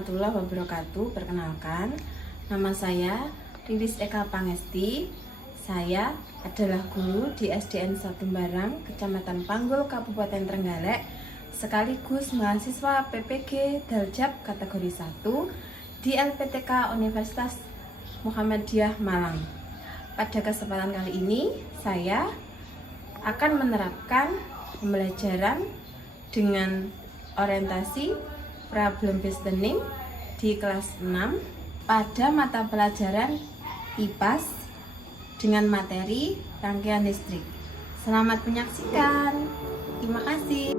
warahmatullahi wabarakatuh. Perkenalkan, nama saya Riris Eka Pangesti. Saya adalah guru di SDN 1 Barang, Kecamatan Panggul, Kabupaten Trenggalek, sekaligus mahasiswa PPG Daljab kategori 1 di LPTK Universitas Muhammadiyah Malang. Pada kesempatan kali ini, saya akan menerapkan pembelajaran dengan orientasi problem based learning di kelas 6 pada mata pelajaran IPAS dengan materi rangkaian listrik. Selamat menyaksikan. Terima kasih.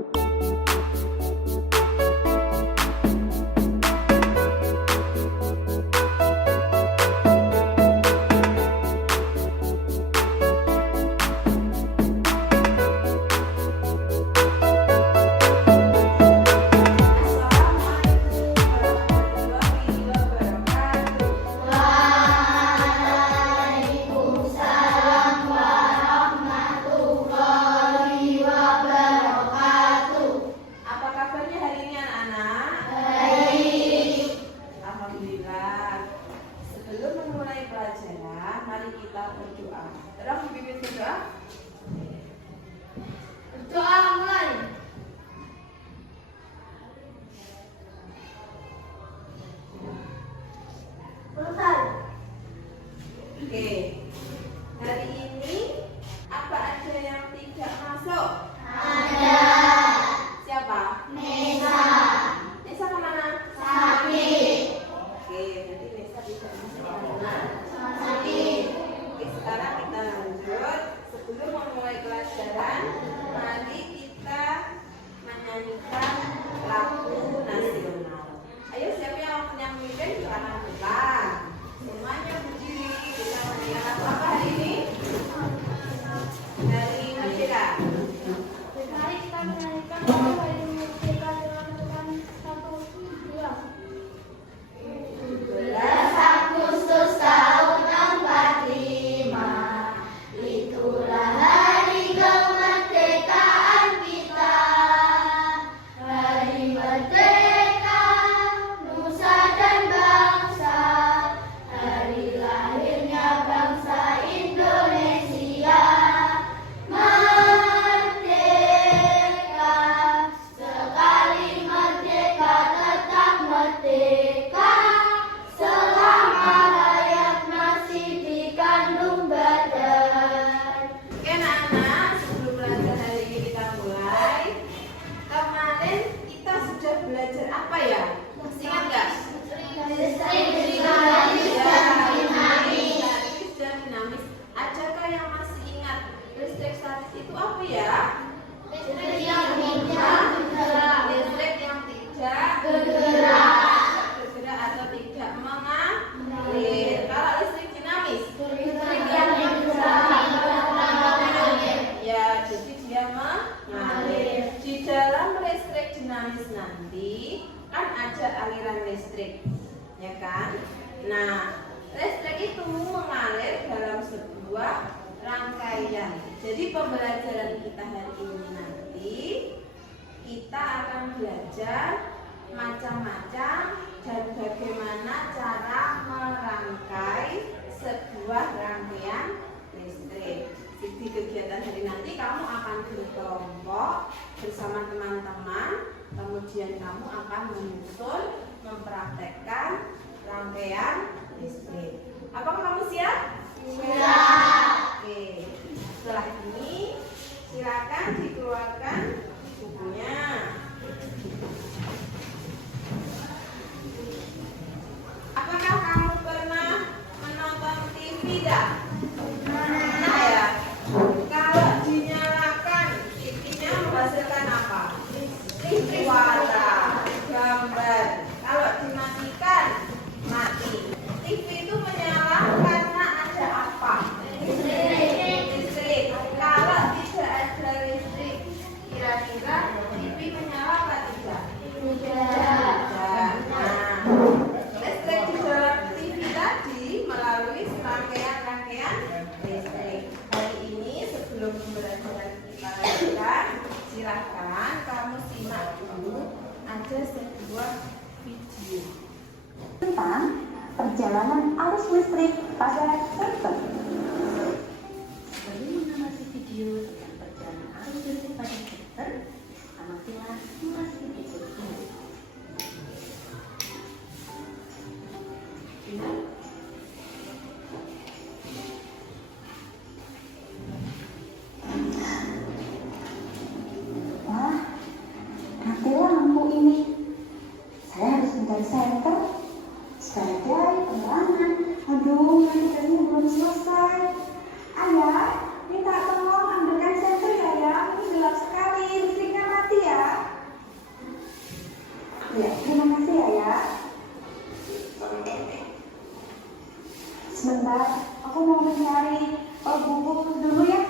Mari kita berdoa. Terus pimpin berdoa. Berdoa mulai. Selesai. Oke. Hari ini apa aja yang tidak masuk? Ada. Siapa? Nesa. Nesa kemana? Sakit. Oke, berarti Nesa tidak masuk karena sakit. Oke, sekarang kita lanjut. Sebelum memulai pelajaran, mari kita menyanyikan lagu nasional. Ayo, siapa yang punya memimpin silahkan buka. Semuanya berdiri. Kita menyanyikan lagu apa hari ini? Dari Merdeka. Mari kita menyanyikan lagu Hari Merdeka dengan tekan 1, 2. 17 Agustus tahun 45, itulah hari kemerdekaan kita. Hari merdeka, nusa dan bangsa, hari lahirnya bangsa Indonesia. Merdeka, sekali merdeka tetap merdeka. Selama hayat masih dikandung badan. Oke anak-anak, sebelum belajar hari ini kita mulai. Kemarin kita sudah belajar apa ya? Masih ingat nggak? Listrik dinamis dan dinamis. Statis dan dinamis. Adakah yang masih ingat listrik statis itu apa ya? Listrik yang tidak bergerak. Listrik yang tidak Bergerak. atau tidak mengalir. Kalau listrik dinamis, Listrik yang bergerak. ya jadi dia mengalir. Di dalam listrik dinamis nanti kan ada aliran listrik, ya kan? Nah, listrik itu mengalir dalam sebuah rangkaian. Jadi pembelajaran kita hari ini nanti kita akan belajar macam-macam dan bagaimana cara merangkai sebuah rangkaian listrik. Di kegiatan hari nanti kamu akan berkelompok bersama teman-teman, kemudian kamu akan menyusun, mempraktekkan rangkaian listrik. Apakah kamu siap? Siap. Oke. Setelah ini silakan dikeluarkan bukunya. Apakah kamu pernah menonton TV tidak? Pernah ya? Kalau dinyalakan TV-nya menghasilkan apa? Suara, gambar. Kalau dimatikan, mati. TV itu menyala karena ada apa? Listrik. Kalau tidak ada listrik, kira-kira TV menyala apa tidak? Tidak. Nah, listrik di dalam TV tadi melalui serangkaian-rangkaian listrik. Hari ini sebelum pembelajaran kita lanjutkan, silahkan kamu simak dulu ada sebuah video. perjalanan arus listrik pada senter. Sebelum mengamati video tentang perjalanan arus listrik pada senter, amatilah simulasi berikut ini. Wah, matilah lampu ini. Saya harus mencari senter sebagai penerangan. Aduh, tugasnya belum selesai. Ayah, minta tolong ambilkan senter ya, ya. Ini gelap sekali, listriknya mati ya. Ya, terima kasih ya, ya. Sebentar, aku mau mencari buku dulu ya.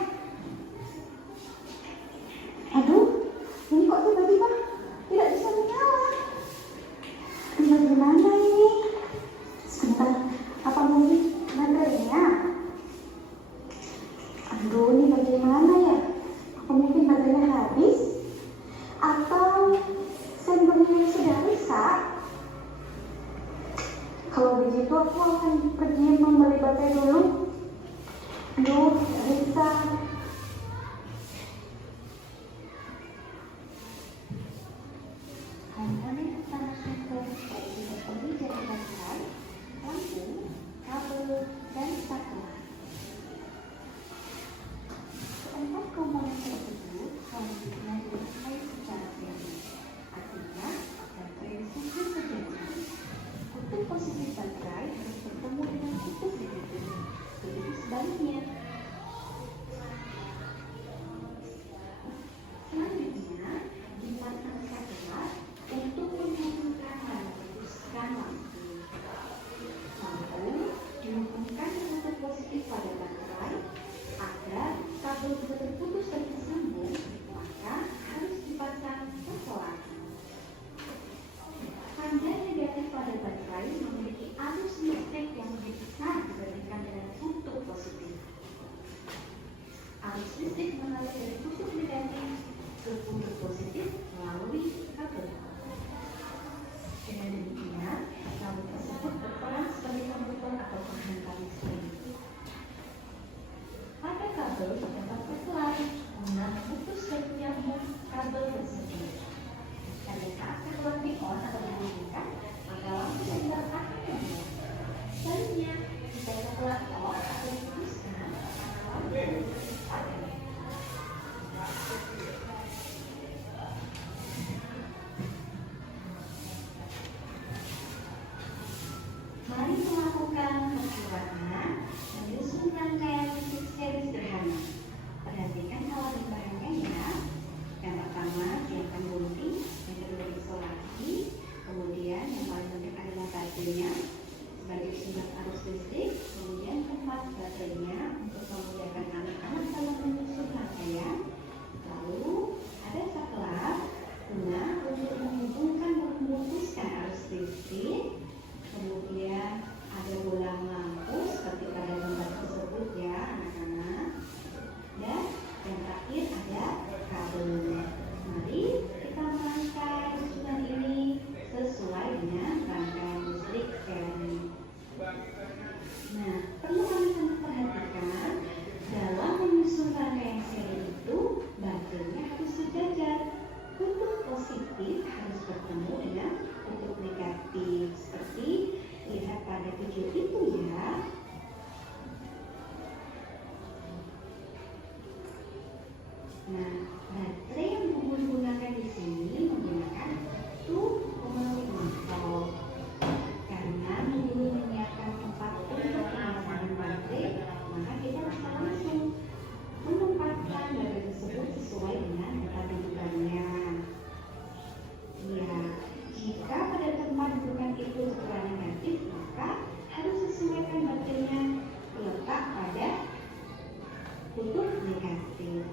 Aduh, ini kok tiba-tiba tidak bisa menyala. Bagaimana ini? Sebentar, apa mungkin baterainya? Aduh, ini bagaimana ya? Apa mungkin baterainya habis? Atau sensornya sudah rusak? Kalau begitu aku akan pergi membeli baterai dulu. Aduh, tidak bisa. Komponen utama senter yaitu terdiri dari baterai, lampu, kabel, dan saklar. Keempat komponen tersebut selanjutnya dirangkai secara seri. Artinya, baterai disusun sejajar. Kutub positif baterai harus bertemu dengan kutub negatif. Begitu sebaliknya. Selanjutnya, dipasang saklar untuk menghubungkan dan memutuskan lampu. Lampu dihubungkan dengan kutub positif pada baterai agar kabel bisa terputus dan tersambung, maka harus dipasang setelah. Tanda negatif pada baterai memiliki arus listrik yang lebih besar dibandingkan dengan kutub positif. Arus listrik mengalir dari kutub negatif ke kutub positif melalui kabel. Dengan demikian, kabel tersebut berperan sebagai kondutor atau penghantar listrik. Pada kabel terdapat saklar guna memutus dan menyambung kabel tersebut. Pada saat saklar di-on atau dibunyikan, maka lampu senter akan menyala. Sebaliknya, jika saklar off atau diputuskan, maka lampu padam. Mari melakukan pengurangan menyusun rangkaian listrik seri sederhana. Perhatikan hal dan bahannya ya. Yang pertama, siapkan gunting. Yang kedua, isolasi. Kemudian yang paling penting adalah baterainya sebagai sumber arus listrik. Kemudian tempat baterainya untuk memudahkan anak-anak dalam menyusun rangkaian. Lalu ada saklar guna untuk menghubungkan dan memutuskan arus listrik. Kemudian ada bolang lampu seperti pada gambar tersebut ya anak-anak. Dan yang terakhir ada kabel. Mari kita merangkai susunan ini sesuai dengan rangkaian listrik seri. Nah, perlu kami perhatikan dalam menyusun rangkaian seri itu baterainya harus sejajar. Kutub positif harus bertemu dengan kutub negatif seperti lihat pada video itu ya. Nah, baterai yang digunakan di sini menggunakan 2,5 volt. Karena dulu menyiapkan tempat untuk pemasangan baterai, maka kita bisa langsung menempatkan baterai tersebut sesuai dengan tempat dudukannya. Ya, jika pada tempat dudukan itu ukuran negatif, maka harus sesuaikan baterainya letak pada kutub negatif.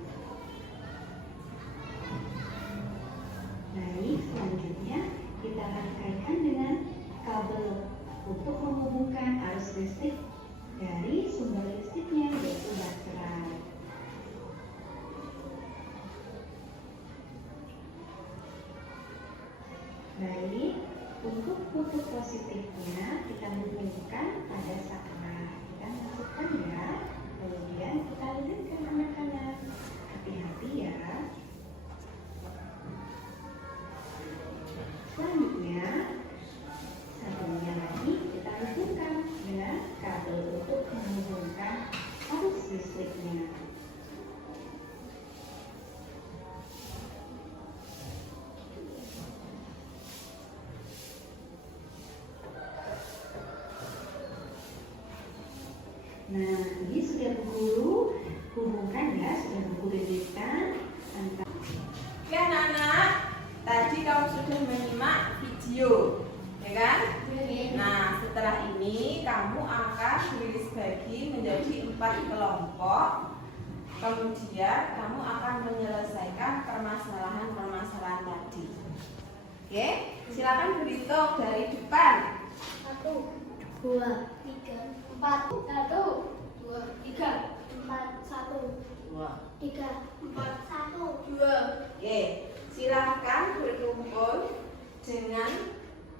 Baik, selanjutnya kita rangkaikan dengan kabel untuk menghubungkan arus listrik dari sumber listriknya yaitu baterai. Baik, untuk untuk positifnya kita hubungkan pada sakral. Kita masukkan ya, kemudian kita lilitkan anak-anak. Hati-hati ya. Selanjutnya, satunya lagi kita hubungkan dengan kabel untuk menghubungkan arus listriknya. Nah, ini sudah Bu Guru hubungkan ya, sudah Bu Guru lilitkan antara. Oke anak-anak, tadi kamu sudah menyimak video, ya kan? Nah, setelah ini kamu akan tulis bagi menjadi 4 kelompok. Kemudian kamu akan menyelesaikan permasalahan-permasalahan tadi. Oke, silakan berhitung dari depan. 1, 2, 3, 4. 1, 2, 3, 4, 1, 3, 4, 1, 2. Oke, silahkan berkumpul dengan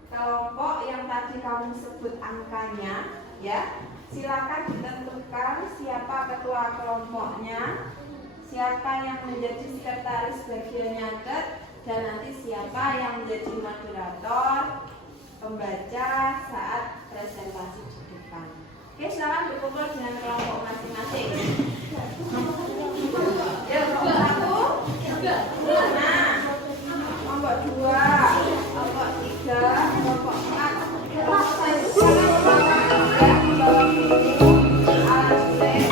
kelompok yang tadi kamu sebut angkanya, ya. Silakan ditentukan siapa ketua kelompoknya, siapa yang menjadi sekretaris bagian nyatet, dan nanti siapa yang menjadi moderator, pembaca saat presentasi di depan. Oke, silakan berkumpul dengan kelompok masing-masing. Ya, kelompok 1. Nah, kelompok 2, kelompok 3, kelompok 4. Kelompok 1 jangan membawa tiga, membawa buku, alat tulis,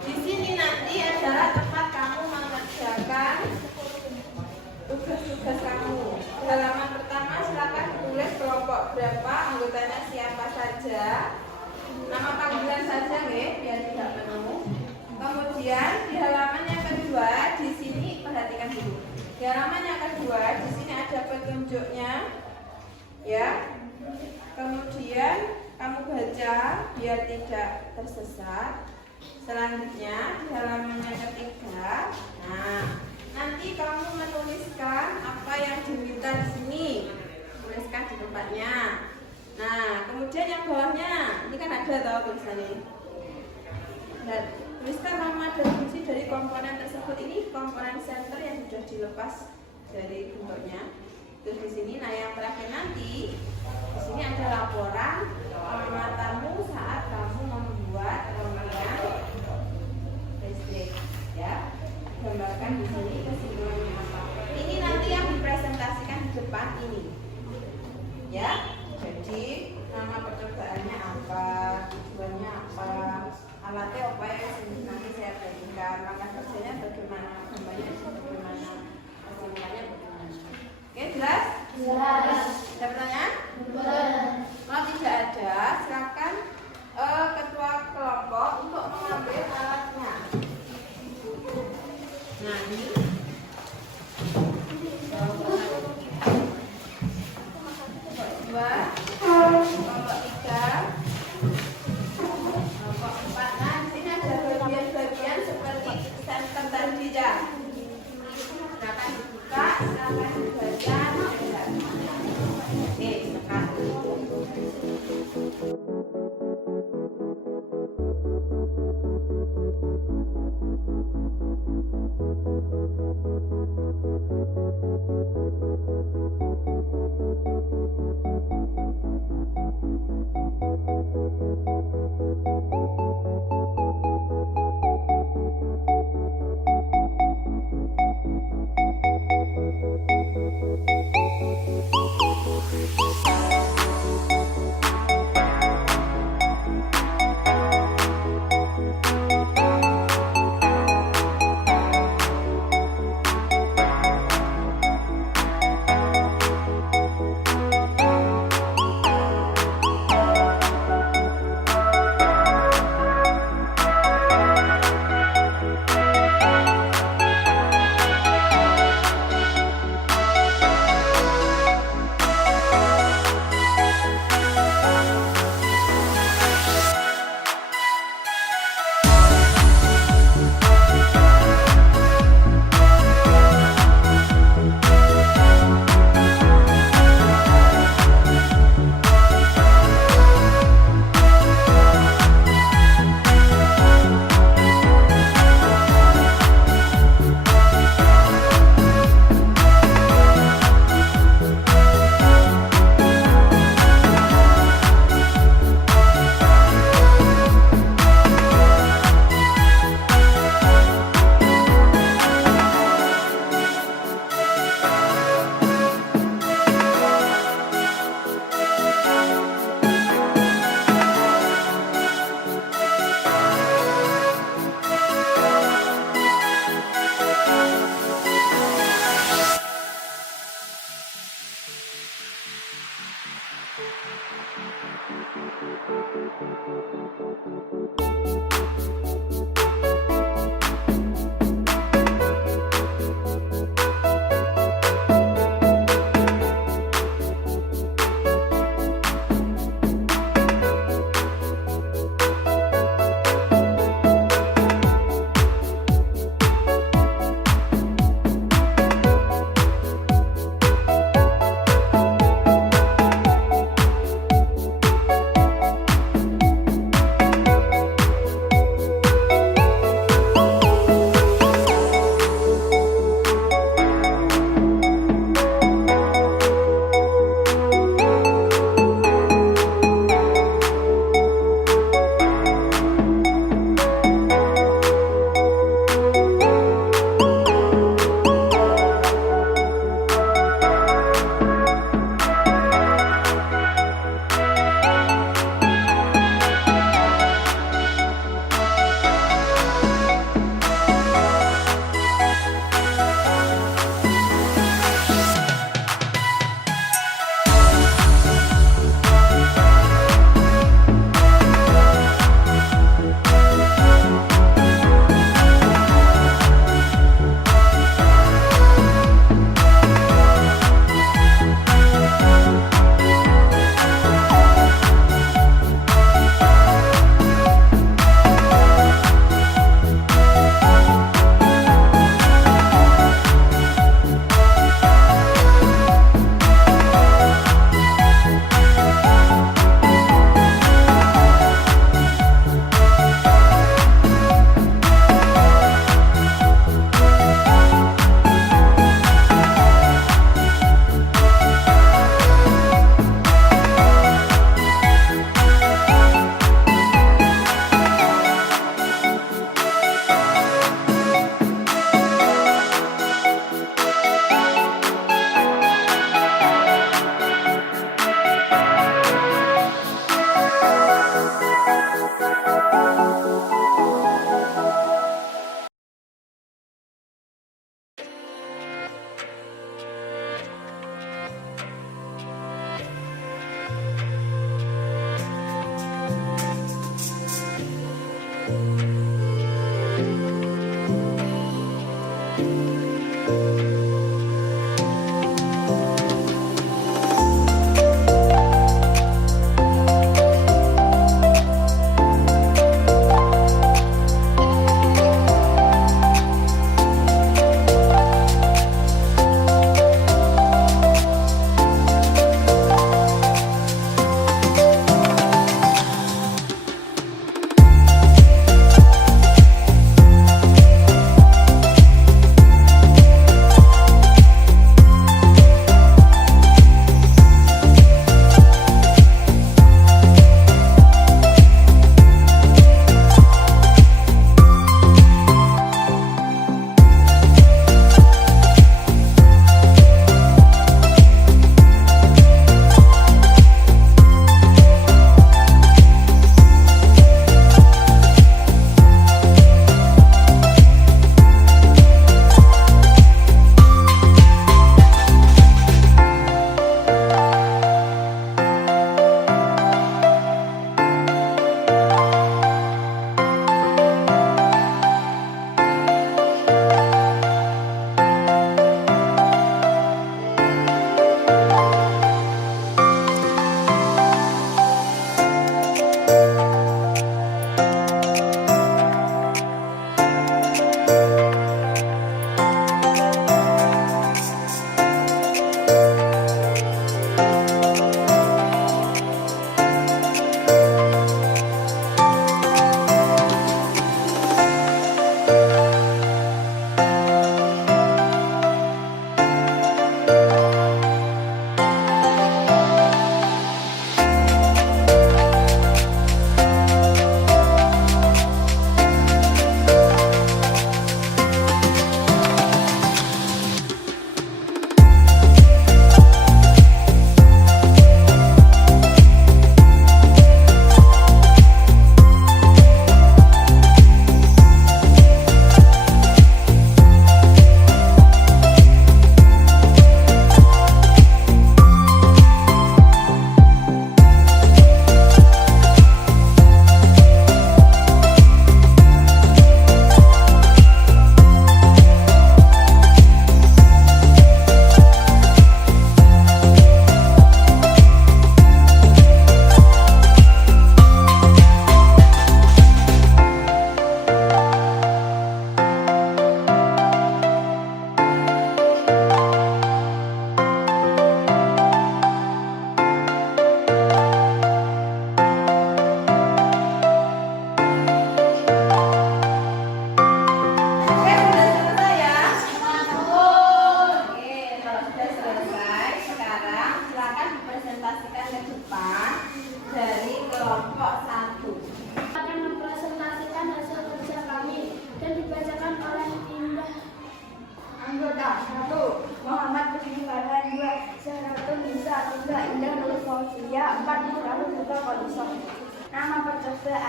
Di sini nanti adalah tempat kamu mengerjakan tugas-tugas kamu. Halaman pertama silakan tulis kelompok berapa, anggotanya siapa saja, nama panggilan saja biar tidak penuh. Kemudian di halaman yang kedua di sini perhatikan dulu. Di halaman yang kedua di sini ada petunjuknya, ya. Kemudian kamu baca biar tidak tersesat. Selanjutnya di halaman yang ketiga, nah nanti kamu menuliskan apa yang diminta di sini, tuliskan di tempatnya. Nah kemudian yang bawahnya, ini kan ada tahu tulisannya. Dan tuliskan nama dan fungsi dari komponen tersebut. Ini komponen center yang sudah dilepas dari bentuknya. Terus di sini, nah yang terakhir nanti di sini ada laporan pengamatamu saat kamu membuat rangkaian listrik, ya. Gambarkan di sini kesimpulannya apa. Ini nanti yang dipresentasikan di depan ini, ya. Jadi nama percobaannya apa, tujuannya apa, alatnya apa yang nanti saya berikan, langkah kerjanya bagaimana, gambarnya bagaimana, kesimpulannya bagaimana. Oke, jelas? Jelas. Ada pertanyaan? Benar. Kalau tidak ada, silakan ketua kelompok untuk mengambil alatnya. Nah, ini kelompok 2, kelompok 3, kelompok 4. Nah, di sini ada bagian-bagian seperti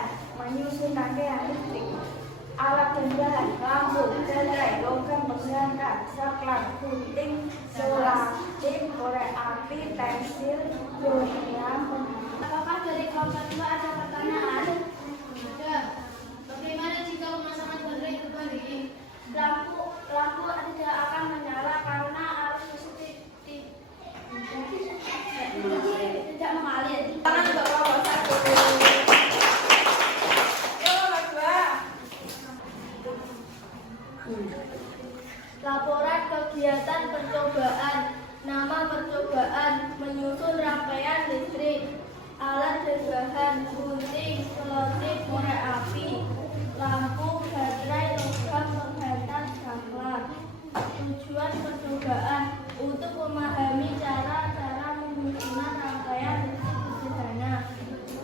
rangkaian, menyusun rangkaian listrik, alat dan bahan, lampu, baterai, logam berjangka, saklar, gunting, selotip, korek api, pensil, dioram. Apakah dari kelompok 2 ada pertanyaan? Ada. Bagaimana jika pemasangan baterai terbalik? Lampu tidak akan menyala karena arus listrik tidak mengalir. Tangan untuk kelompok 1. Ayo kelompok 2. Laporan kegiatan percobaan. Nama percobaan: menyusun rangkaian listrik, alat dan bahan, gunting, selotip, korek api, lampu, baterai, logam, penghantar, saklar. Tujuan percobaan: untuk memahami cara-cara menyusunan rangkaian listrik sederhana.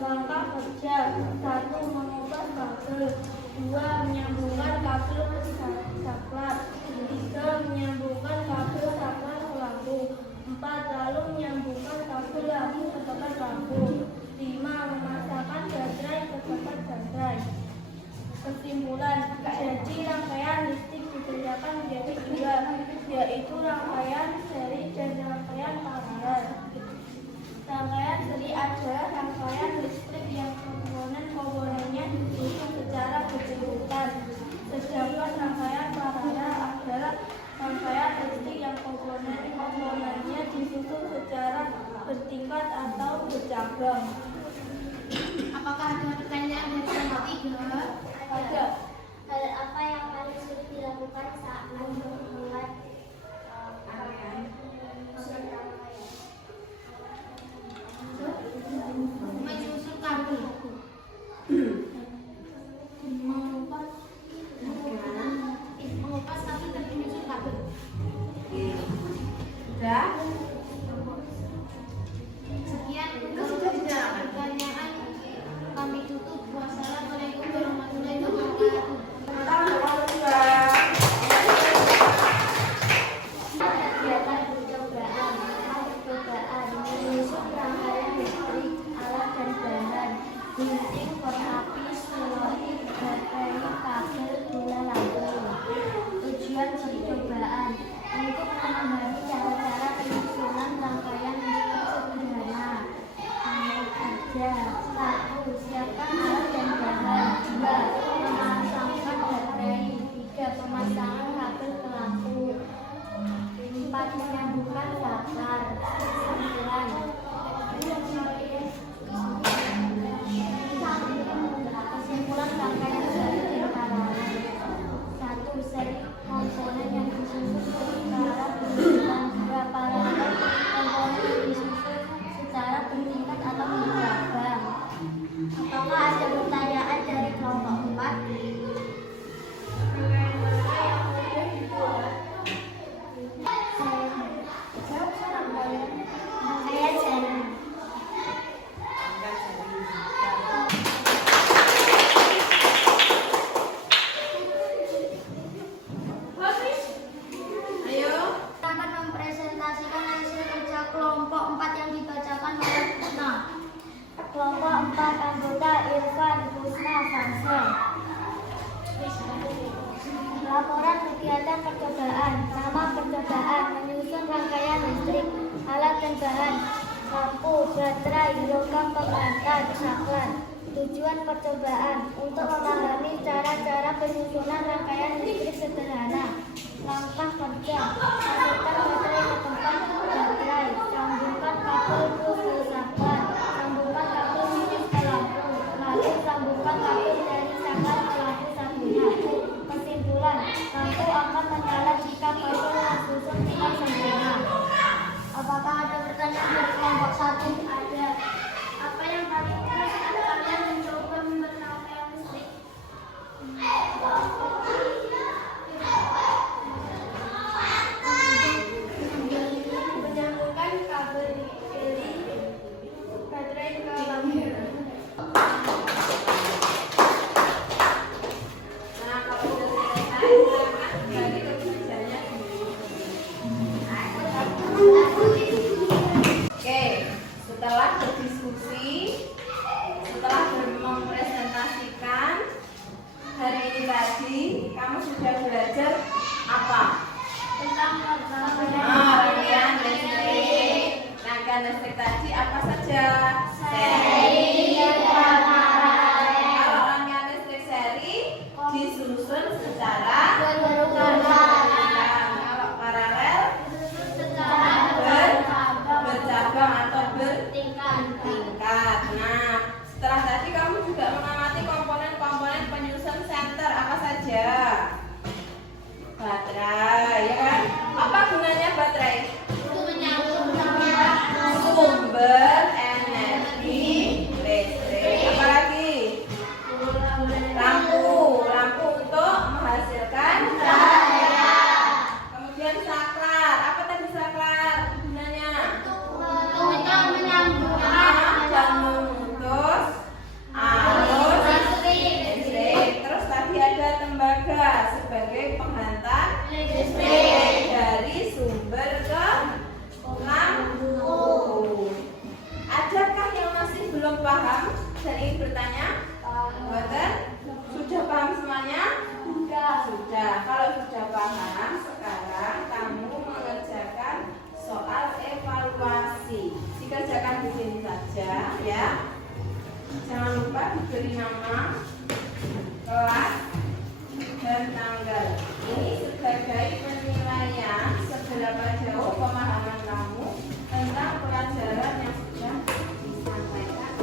Langkah kerja: 1. Mengupas kabel, 2. Menyambungkan kabel ke saklar, 3. Menyambungkan kabel saklar ke lampu, 4. Lalu menyambungkan kabel lampu ke tempat lampu, 5. Memasangkan baterai ke tempat baterai. Kesimpulan: jadi rangkaian listrik dibedakan menjadi 2, yaitu rangkaian seri dan rangkaian paralel. Rangkaian seri adalah rangkaian listrik yang komponen-komponennya disusun secara berurutan, sedangkan rangkaian paralel adalah rangkaian listrik yang komponen-komponennya disusun secara bertingkat atau bercabang. Apakah ada pertanyaan dari kelompok 3? Ada. Hal apa yang paling sulit dilakukan saat membuat menyusun kabel? Mengupas kabel dan menyusun kabel. Sudah? Sekian pertanyaan kami tutup. Wassalamualaikum warahmatullahi wabarakatuh. Tangan untuk kelompok 2. Kegiatan percobaan. Percobaan menyusun rangkaian listrik, alat dan bahan, gunting, korek api, selotip, baterai, kabel, bola lampu. Tujuan percobaan: untuk memahami cara-cara penyusunan rangkaian listrik sederhana. Langkah kerja: 1. Siapkan alat dan bahan, 2. Memasangkan baterai, 3. Pemasangan kabel ke lampu, 4. Menyambungkan saklar. Kesimpulan rangkaian seri dan paralel. 1. Seri komponen yang disusun secara berurutan, 2. Paralel komponen yang disusun secara bertingkat atau bercabang. Apakah ada pertanyaan dari kelompok 4? Rangkaian seri. Ayo. Akan mempresentasikan hasil kerja kelompok 4 yang dibacakan oleh Pusna. Kelompok 4 anggota Irfan, Pusna, Fansel. Laporan kegiatan percobaan. Nama percobaan: menyusun rangkaian listrik, alat dan bahan, lampu, baterai, logam penghantar, saklar. Tujuan percobaan: untuk memahami cara-cara penyusunan rangkaian listrik sederhana. Langkah kerja: masukkan baterai ke tempat baterai, sambungkan kabel ke saklar, sambungkan kabel listrik ke lampu, lalu sambungkan kabel dari saklar ke lampu satunya. Kesimpulan: lampu akan menyala jika kabel yang disusun tidak sempurna. Apakah ada pertanyaan dari kelompok 1? Ada. Apa yang paling sulit saat kalian mencoba membuat rangkaian listrik? sudah belajar apa? Tentang Rangkaian listrik. Rangkaian listrik tadi apa saja? Kalau rangkaian listrik seri disusun secara kalau paralel bercabang atau bertingkat. Nah, setelah tadi kamu juga mengamati komponen-komponen penyusun senter apa saja? Baterai, ya kan? Apa gunanya baterai? Sumber energi listrik. Apa lagi? Lampu untuk menghasilkan cahaya. Kemudian saklar. Apa tadi saklar? Gunanya? Dan memutus arus listrik. Terus tadi ada tembaga sebagai penghantar listrik dari sumber ke lampu. Adakah yang masih belum paham dan ingin bertanya? Buatan? Sudah paham semuanya? Sudah. Kalau sudah paham, sekarang kamu mengerjakan soal evaluasi. Dikerjakan di sini saja, ya. Jangan lupa diberi nama, kelas, dan tanggal. Ini sebagai penilaian seberapa jauh pemahaman kamu tentang pelajaran yang sudah disampaikan.